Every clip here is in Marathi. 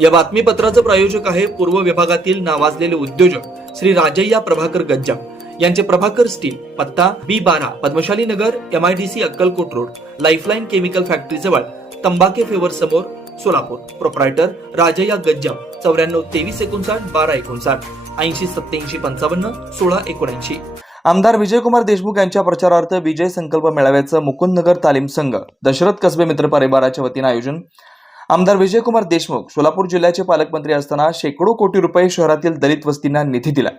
या बातमीपत्राचं प्रायोजक आहे पूर्व विभागातील नावाजलेले उद्योजक श्री राजय्या प्रभाकर गज्जा यांचे प्रभाकर स्टील पत्ता बी बारा Padmashali Nagar M I D C Akkalkot road lifeline chemical factory जवळ तंबाके फेवर समोर सोलापूर. प्रोप्रायटर राजय्या गज्जा चौऱ्याण्णव तेवीस एकोणसाठ बारा एकोणसाठ ऐंशी सत्याऐंशी पंचावन्न सोळा एकोणऐंशी. आमदार विजयकुमार देशमुख यांच्या प्रचारार्थ विजय संकल्प मेळाव्याचं मुकुंदनगर तालीम संघ दशरथ कसबे मित्र परिवाराच्या वतीनं आयोजन आमदार विजयकुमार देशमुख सोलापूर जिल्ह्याचे पालकमंत्री असताना शेकडो कोटी रुपये शहरातील दलित वस्तींना निधी दिला.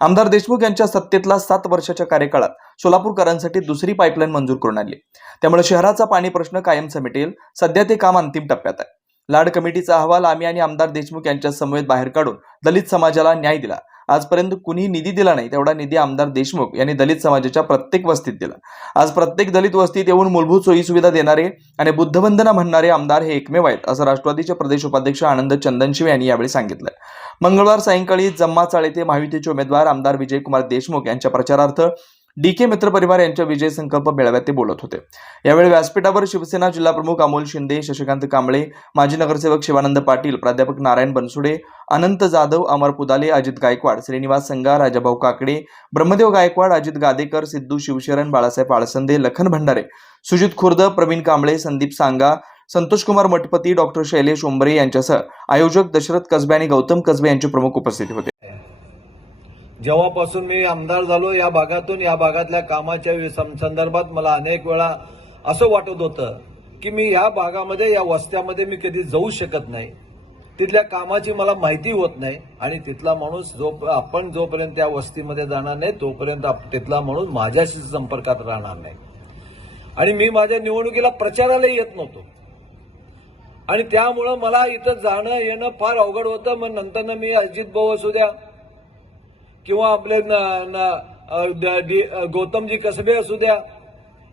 आमदार देशमुख यांच्या सत्तेतला सात वर्षाच्या कार्यकाळात सोलापूरकरांसाठी दुसरी पाईपलाईन मंजूर करून आणली. त्यामुळे शहराचा पाणी प्रश्न कायमचा मिटेल सध्या ते काम अंतिम टप्प्यात आहे. लाड कमिटीचा अहवाल आम्ही आणि आमदार देशमुख यांच्या समवेत बाहेर काढून दलित समाजाला न्याय दिला. आजपर्यंत कुणीही निधी दिला नाही तेवढा निधी आमदार देशमुख यांनी दलित समाजाच्या प्रत्येक वस्तीत दिला. आज प्रत्येक दलित वस्तीत येऊन मूलभूत सोयी सुविधा देणारे आणि बुद्धवंदना म्हणणारे आमदार हे एकमेव आहेत असं राष्ट्रवादीचे प्रदेश उपाध्यक्ष आनंद चंदनशिव यांनी यावेळी सांगितलं. मंगळवार सायंकाळी जम्मा चाळ येथे महायुतीचे उमेदवार आमदार विजयकुमार देशमुख यांच्या प्रचारार्थ डी के मित्र परिवार यांच्या विजय संकल्प मेळाव्यात ते बोलत होते. यावेळी व्यासपीठावर शिवसेना जिल्हाप्रमुख अमोल शिंदे शशिकांत कांबळे माजी नगरसेवक शिवानंद पाटील प्राध्यापक नारायण बनसुडे अनंत जाधव अमर पुदाले अजित गायकवाड श्रीनिवास संगा राजाभाऊ काकडे ब्रह्मदेव गायकवाड अजित गादेकर सिद्धू शिवशरण बाळासाहेब आळसंदे लखन भंडारे सुजित खुर्द प्रवीण कांबळे संदीप सांगा संतोषकुमार मठपती डॉक्टर शैलेश उंबरे यांच्यासह आयोजक दशरथ कसबे आणि गौतम कसबे यांचे प्रमुख उपस्थित होते. जेव्हापासून मी आमदार झालो या भागातून या भागातल्या कामाच्या संदर्भात मला अनेक वेळा असं वाटत होतं की मी या भागामध्ये या वस्त्यामध्ये मी कधी जाऊ शकत नाही. तिथल्या कामाची मला माहिती होत नाही आणि तिथला माणूस जो आपण जोपर्यंत त्या वस्तीमध्ये जाणार नाही तोपर्यंत तिथला माणूस माझ्याशी संपर्कात राहणार नाही. आणि मी माझ्या निवडणुकीला प्रचाराला येत नव्हतो. आणि त्यामुळं मला इथं जाणं येणं फार अवघड होतं. मग नंतर मी अजित भाऊ असू द्या किंवा आपले न- ड- डी- गौतमजी कसबे असू द्या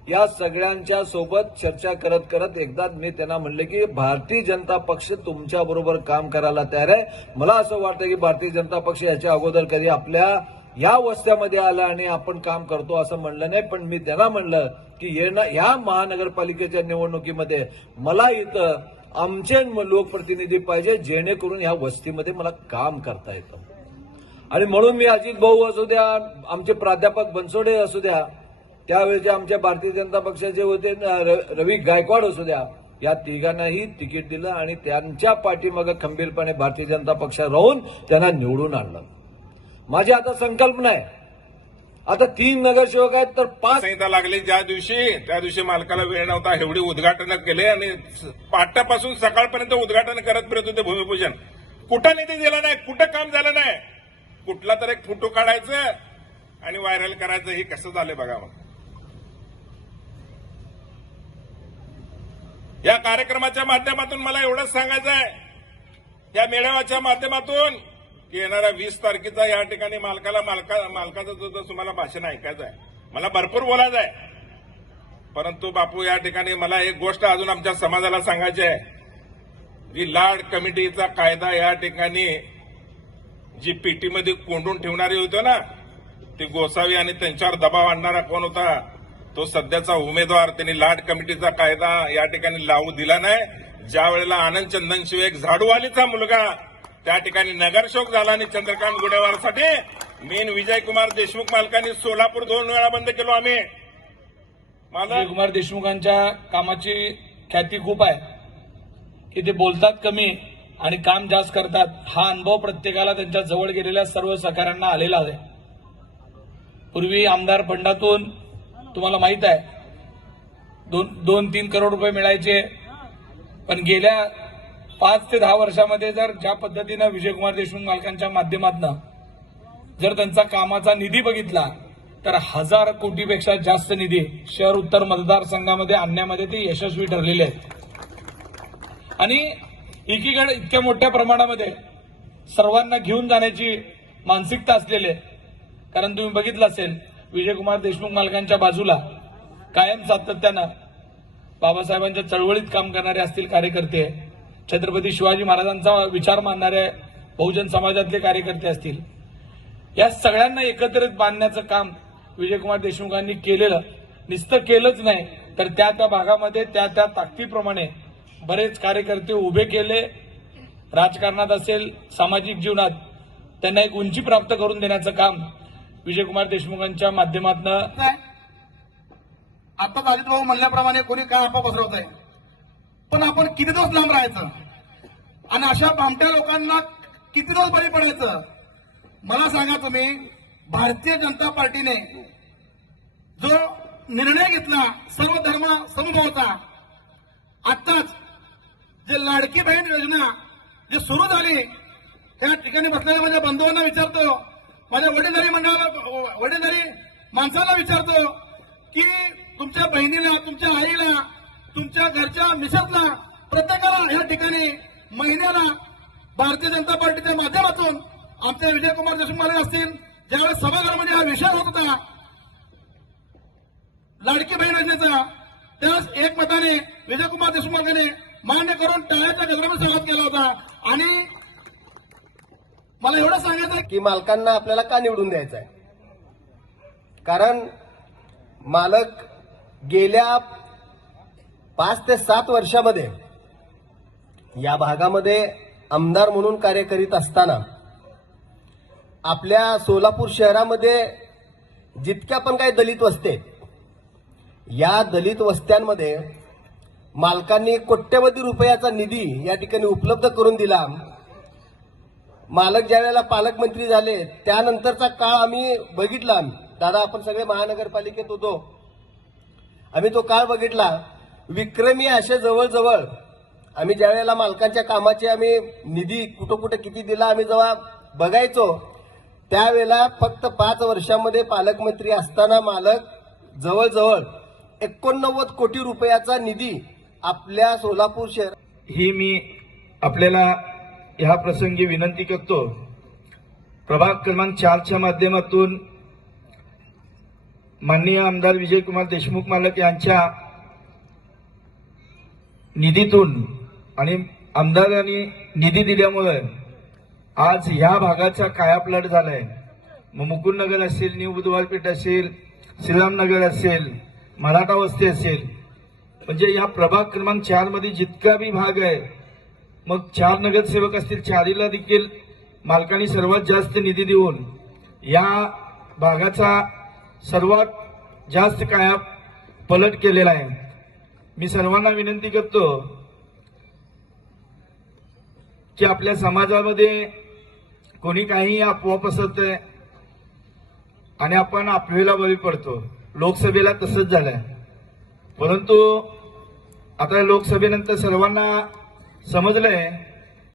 या सगळ्यांच्या सोबत चर्चा करत करत एकदा मी त्यांना म्हणले की भारतीय जनता पक्ष तुमच्या बरोबर काम करायला तयार आहे. मला असं वाटतं की भारतीय जनता पक्ष याच्या अगोदर कधी आपल्या या वस्त्यामध्ये आला आणि आपण काम करतो असं म्हणलं नाही पण मी त्यांना म्हणलं की येणं या महानगरपालिकेच्या निवडणुकीमध्ये मला इथं आमचे लोकप्रतिनिधी पाहिजे जेणेकरून या वस्तीमध्ये मला काम करता येतं. आणि म्हणून मी अजित भाऊ असू द्या आमचे प्राध्यापक बनसोडे असू द्या त्यावेळेचे आमच्या भारतीय जनता पक्षाचे होते र- रवी गायकवाड असू द्या या तिघांनाही तिकीट दिलं आणि त्यांच्या पाठीमागं खंबीरपणे भारतीय जनता पक्ष राहून त्यांना निवडून आणलं. माझी आता संकल्पना आहे. आता तीन नगरसेवक आहेत तर पाच संहिता लागली ज्या दिवशी त्या दिवशी मालकाला वेळ नव्हता एवढी उद्घाटन केले आणि पाट्यापासून सकाळपर्यंत उद्घाटन करत फिरत होते भूमिपूजन. कुठं निधी दिला नाही कुठं काम झालं नाही? कुठला तर एक फोटो काढायचं आणि व्हायरल करायचं हे कसं झालं बघा मग. या कार्यक्रमाच्या माध्यमातून मला एवढंच सांगायचं आहे. या मेळाव्याच्या माध्यमातून की येणाऱ्या वीस तारखेचा या ठिकाणी मालकाला मालका मालकाचं जो जो तुम्हाला भाषण ऐकायचं आहे. मला भरपूर बोलायचं आहे. परंतु बापू या ठिकाणी मला एक गोष्ट अजून आमच्या समाजाला सांगायची आहे. जी लाड कमिटीचा कायदा या ठिकाणी जी पेटीमध्ये कोंडून ठेवणारी होती ना ती गोसावी आणि त्यांच्यावर दबाव आणणारा कोण होता? तो सध्याचा उमेदवार त्यांनी लाट कमिटीचा कायदा या ठिकाणी लावू दिला नाही. ज्या वेळेला आनंद चंदनशिवाय एक झाडूवालीचा मुलगा त्या ठिकाणी नगरशोक झाला आणि चंद्रकांत गुडेवारसाठी. मेन विजयकुमार देशमुख मालकांनी सोलापूर दोन वेळा बंद केलो आम्ही. मला कुमार देशमुखांच्या कामाची ख्याती खूप आहे. की ते बोलतात कमी. आणि काम जास्त करतात हा अनुभव प्रत्येकाला त्यांच्या जवळ गेलेल्या सर्व सहकाऱ्यांना आलेला आहे. पूर्वी आमदार फंडातून तुम्हाला माहीत आहे दोन दोन तीन करोड रुपये मिळायचे. पण गेल्या पाच ते दहा वर्षामध्ये जर ज्या पद्धतीनं विजयकुमार देशमुख मालकांच्या माध्यमातून जर त्यांचा कामाचा निधी बघितला तर हजार कोटीपेक्षा जास्त निधी शहर उत्तर मतदारसंघामध्ये आणण्यामध्ये ते यशस्वी ठरलेले आहेत. आणि एकीकडे इतक्या मोठ्या प्रमाणामध्ये सर्वांना घेऊन जाण्याची मानसिकता असलेली आहे कारण तुम्ही बघितलं असेल विजयकुमार देशमुख मालकांच्या बाजूला कायम सातत्यानं बाबासाहेबांच्या चळवळीत काम करणारे असतील कार्यकर्ते छत्रपती शिवाजी महाराजांचा विचार मानणारे बहुजन समाजातले कार्यकर्ते असतील. या सगळ्यांना एकत्रित बांधण्याचं काम विजयकुमार देशमुखांनी केलेलं नुसतं केलंच नाही तर त्या त्या भागामध्ये त्या त्या ताकदीप्रमाणे बरेच कार्यकर्ते उभे केले. राजकारणात असेल सामाजिक जीवनात त्यांना एक उंची प्राप्त करून देण्याचं काम विजयकुमार देशमुखांच्या माध्यमातून आहे. अजित भाऊ म्हणल्याप्रमाणे कोणी काय आपा पसरवत आहे पण आपण किती दिवस लांब राहायचं? आणि अशा भामट्या लोकांना किती दिवस बळी पडायचं? मला सांगा तुम्ही भारतीय जनता पार्टीने जो निर्णय घेतला सर्व धर्म समभावचा आत्ताच जे लाडकी बहीण योजना जी सुरू झाली त्या ठिकाणी बसलेल्या माझ्या बांधवांना विचारतो माझ्या वडीलधारी मंडळाला वडीलधारी माणसाला विचारतो की तुमच्या बहिणीला तुमच्या आईला तुमच्या घरच्या मिसेसला प्रत्येकाला या ठिकाणी महिन्याला भारतीय जनता पार्टीच्या माध्यमातून आमचे विजयकुमार देशमुख असतील ज्यावेळेस सभागृहामध्ये हा विषय होत होता लाडकी बहीण योजनेचा त्यास एक मताने विजयकुमार देशमुख यांनी मान्य करून टाळ्याचा गजरामध्ये स्वागत केला होता. आणि मला एवढं सांगायचं की मालकांना आपल्याला का निवडून द्यायचं आहे? कारण मालक गेल्या पाच ते सात वर्षामध्ये या भागामध्ये आमदार म्हणून कार्य करीत असताना आपल्या सोलापूर शहरामध्ये जितक्या पण काही दलित वस्ते या दलित वस्त्यांमध्ये मालकांनी कोट्यवधी रुपयाचा निधी या ठिकाणी उपलब्ध करून दिला. मालक ज्या वेळेला पालकमंत्री झाले त्यानंतरचा काळ आम्ही बघितला. दादा आपण सगळे महानगरपालिकेत होतो. आम्ही तो काळ बघितला. विक्रमी असे जवळजवळ आम्ही ज्या वेळेला मालकांच्या कामाचे आम्ही निधी कुठं कुठं किती दिला आम्ही जेव्हा बघायचो त्यावेळेला फक्त पाच वर्षामध्ये पालकमंत्री असताना मालक जवळजवळ एकोणनव्वद कोटी रुपयाचा निधी आपल्या सोलापूर शहर ही मी आपल्याला ह्या प्रसंगी विनंती करतो. प्रभाग क्रमांक चारच्या माध्यमातून माननीय आमदार विजयकुमार देशमुख मालक यांच्या निधीतून आणि आमदारांनी निधी दिल्यामुळे आज ह्या भागाचा कायापलट झालाय. मग मुकुंदनगर असेल न्यू बुधवारपेठ असेल श्रीरामनगर असेल मराठा वस्ती असेल म्हणजे या प्रभाग क्रमांक चारमध्ये जितका बी भाग आहे मग चार नगरसेवक असतील चारीला देखील मालकांनी सर्वात जास्त निधी देऊन या भागाचा सर्वात जास्त काया पलट केलेला आहे. मी सर्वांना विनंती करतो की आपल्या समाजामध्ये कोणी काही अफवा आहे आणि आपण अफवेला बळी पडतो. लोकसभेला तसंच झालंय. परंतु आता लोकसभेनंतर सर्वांना समजलंय